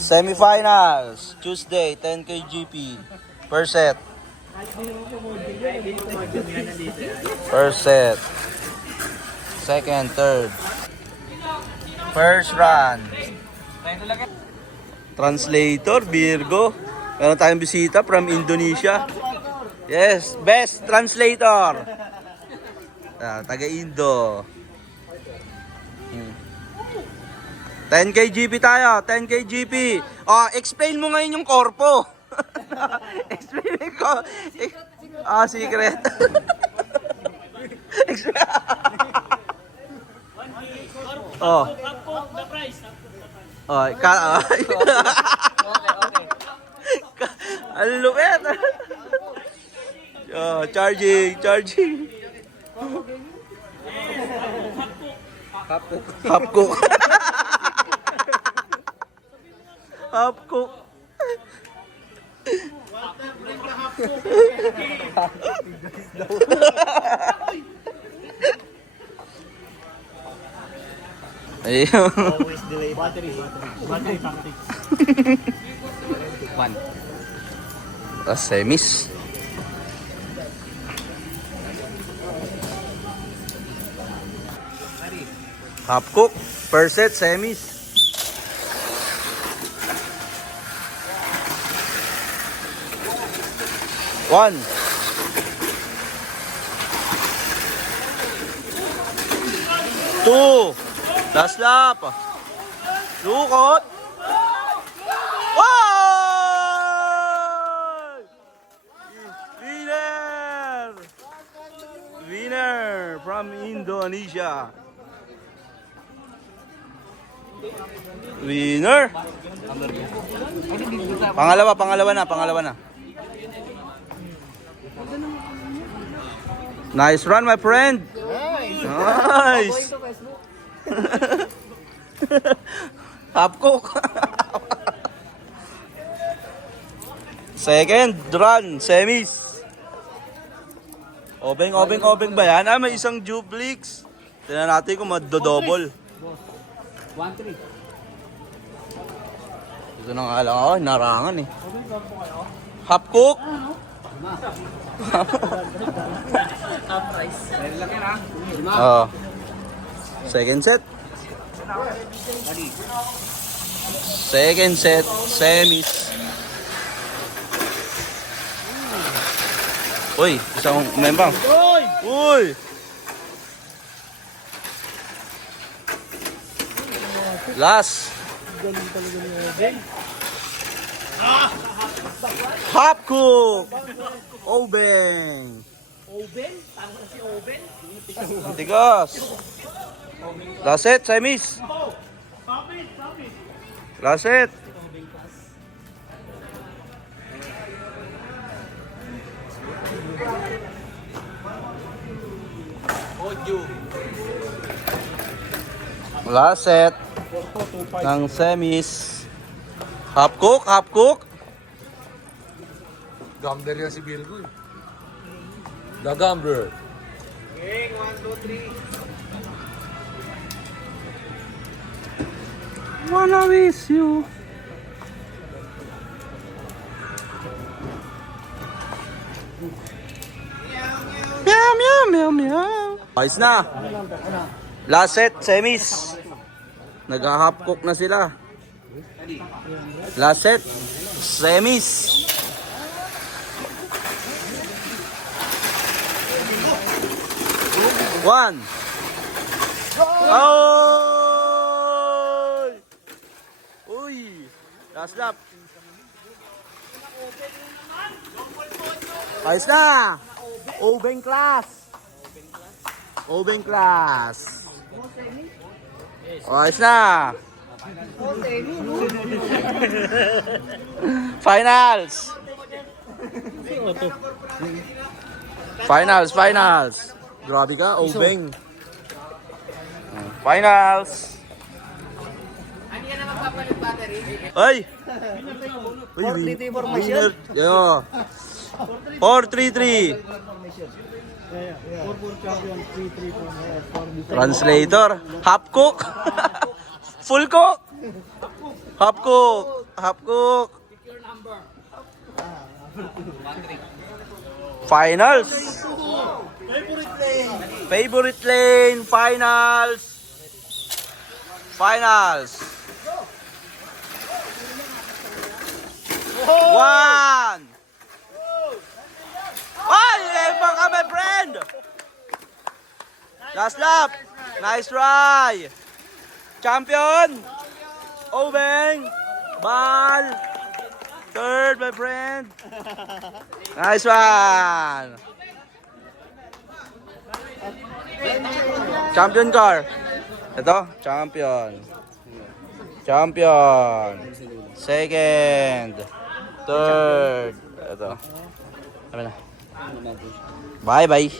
Semifinals, Tuesday, 10K GP. Per set. Per set. Second, third. First run. Translator, Virgo. Meron tayong bisita from Indonesia. Yes, best translator. Taga-Indo. 10K GP tayo, 10K GP. Oh, explain mo ngayon yung korpo. Explain ko. Secret. Oh. Oh, ang lupit. Oh, charging. Hapcook. Hapcook. Ayun. Always delay battery tactics. One. Semis. Hapcook, per set, semis. One. Two. Last lap. Lukot. Wow! Winner from Indonesia. Winner. Pangalawa na. Nice run, my friend. Nice. Hapcook. Second run, semis. Obeng ba yan? May isang duplex. Tingnan natin kung madodouble. 1-3. Ito na nga lang ako, narangan eh. Hapcook. Top price. Very lang yan Oh. Second set. Second set, semis. Uy, isang membang. Uy! Last. Hapcook. Obeng. Oven? Tama na si Oven? Tigas. Last set, semis. Last set. Last set ng semis. Hapcook. Gambler yan si Virgo eh. The Gambler. Gang, 1, 2, 3. Wanna miss you. Meow. Ayos na. Last set, semis. Nag-hapcook na sila. Last set, semis. One. Oh! Uy! Last lap. Ayos na! Obeng class. Ayos na! Finals. Grabe ka, Obeng. Finals. Ano yan na magpapalit battery? Ay! 4-3 formation? Yo. 4-3-3. 4-4 champion, 3-3 Translator. Hapcook. Full cook. Hapcook. Half cook. Finals. Favorite lane. Finals. Finals. 1. Ay! Lembang ka, my friend! Last lap. Nice try. Champion. Obeng. Bal. Third, my friend. Nice one. Champion car. Ito, champion. Champion. Second. Third. Ito. Bye-bye.